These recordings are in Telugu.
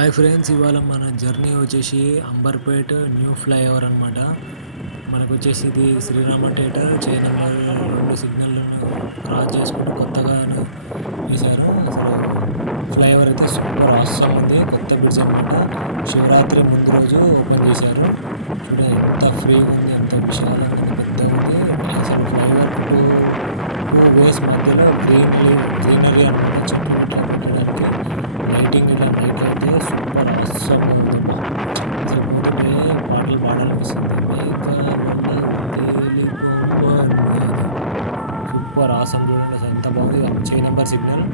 హాయ్ ఫ్రెండ్స్ ఇవాళ మన జర్నీ వచ్చేసి అంబర్పేట్ న్యూ ఫ్లైఓవర్ అనమాట మనకు వచ్చేసి ఇది శ్రీరామ థియేటర్ చైనా రెండు సిగ్నల్లను క్రాస్ చేసుకుంటూ కొత్తగా వేశారు. అసలు ఫ్లైఓవర్ అయితే సూపర్ ఆసమ్ ఉంది. కొత్త బిడ్స్ అనమాట శివరాత్రి ముందు రోజు ఓపెన్ చేశారు. చూడండి ఎంత ఫ్రీగా ఉంది ఎంత విశాలంగా ఉంది పెద్దగా ఉంది. అసలు ఫ్లైఓవర్ టూ టూ వేస్ మధ్యలో గ్రీనరీ గ్రీనరీ అనమాట చెట్లు పెట్టడానికి. లైటింగ్ ఇలా లైట్ సూపర్ ఆసమ్ చూడండి అసలు ఎంత బాగుంది. చే నెంబర్ సిగ్నల్.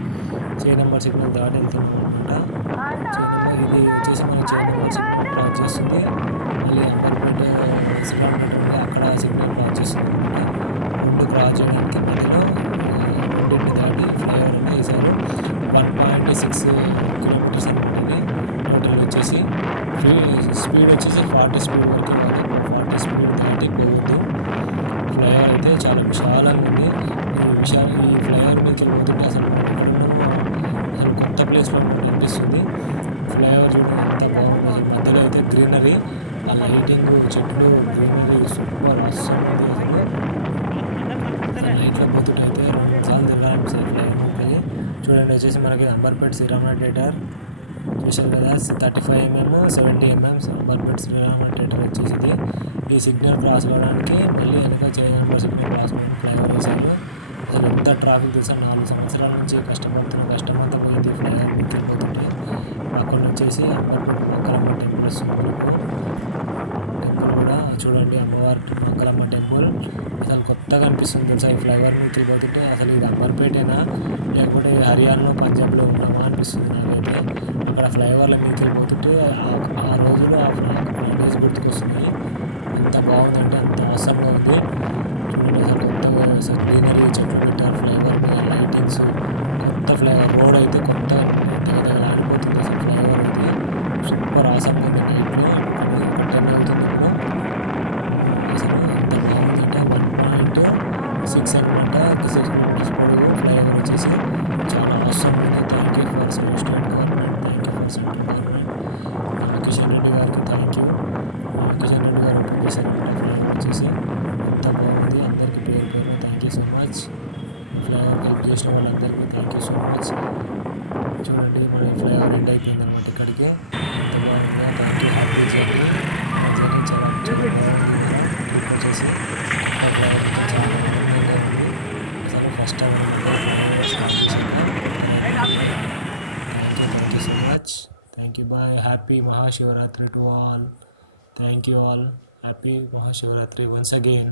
చే నెంబర్ సిగ్నల్ దాటి వెళ్తున్నాం అనమాట ఇది వచ్చేసి మన చే నెంబర్ సిగ్నల్ క్రాస్ చేస్తుంది మళ్ళీ అంబర్పేట ఇస్లాం అక్కడ సిగ్నల్ క్రాస్ చేస్తుంది అనమాట రెండు క్రాస్ చేయడానికి మధ్యలో రెండింటి దాటి ఫ్లైఓవర్ అనేది వేశారు. వన్ పాయింట్ సిక్స్ కిలోమీటర్స్ అనుకుంటుంది టోటల్ వచ్చేసి స్పీడ్ వచ్చేసి ఫార్టీ స్పీడ్ వరకు ఫార్టీ స్పీడ్ దాటి పోవద్దు. ఫ్లైఓవర్ అయితే చాలా విశాలంగా ఉంది. ఈ విశాల ఈ ఫ్లైఓవర్ మీదకి వెళ్ళిపోతుంటే అసలు అసలు కొత్త ప్లేస్లో ఉన్నట్టు అనిపిస్తుంది. ఫ్లైఓవర్ చూడడం ఎంత బాగుంది. అసలు మధ్యలో అయితే గ్రీనరీ ఆ లైటింగ్ చెట్లు గ్రీనరీ సూపర్ అస్సలు ఉంది అసలు. నైట్లో పోతుంటే అయితే రెండు సార్లు తిరగాలనిపిస్తుంది ఫ్లైఓవర్ చూడండి వచ్చేసి మనకి అంబర్పేట్ శ్రీరామ థియేటర్. చూసారు కదా thirty five MM seventy MM Amberpet Srirama theatre వచ్చేసి ఇది ఈ సిగ్నల్ క్రాస్ కావడానికి మళ్ళీ వెనక చేయ నెంబర్ సిగ్నల్ క్రాస్ కావడానికి ఫ్లైఓవర్ వేసారు ట్రాఫిక్ చూసాను నాలుగు సంవత్సరాల నుంచి కష్టపడుతున్న కష్టం అంతా పోయింది. ఫ్లైఓవర్ మీకు వెళ్ళిపోతుంటే అక్కడ వచ్చేసి అంబర్పేట మంగళమ్మ టెంపుల్ వస్తుంది. టెంపుల్ కూడా చూడండి అమ్మవారి మంగళమ్మ టెంపుల్. అసలు కొత్తగా అనిపిస్తుంది తెలుసా? ఈ ఫ్లైఓవర్ మీద తిరిగిపోతుంటే అసలు ఇది అంబర్పేటేనా? లేకపోతే హర్యానాలో పంజాబ్లో ఉన్నామా అనిపిస్తుంది నాకైతే. అక్కడ ఫ్లైఓవర్ల మీద తిరిగిపోతుంటే ఆ రోజులో ఆ సూపర్ ఆసంగా ఉంది నైట్లో కానీ ఒక టెన్ అవుతుంది ఇప్పుడు అసలు ఎంత బాగుందంటే వన్ పాయింట్ సిక్స్ అనమాట సిక్స్ కిలోమీటర్స్ పొడవు ఫ్లైఓవర్ వచ్చేసి చాలా అవసరం ఉంది. Thank you for state government thank you for central government Kishan Reddy గారికి థ్యాంక్ యూ కిషన్ రెడ్డి గారు ఓపెన్ చేశారనమాట ఫ్లైఓవర్ వచ్చేసి ఎంత బాగుంది అందరికీ పేరు పేరు thank you so much flyover help చేసిన వాళ్ళందరికీ థ్యాంక్ యూ సో మచ్ చూడండి మన ఫ్లైఓవర్ ఎండ్ అయిపోయింది అనమాట ఇక్కడికి. థ్యాంక్ యూ హ్యాపీ జర్నీ మా జర్నీ చాలా ట్రిప్ వచ్చేసి అసలు first time thank you thank you so much thank you bye happy Mahashivratri to all thank you all happy Mahashivratri once again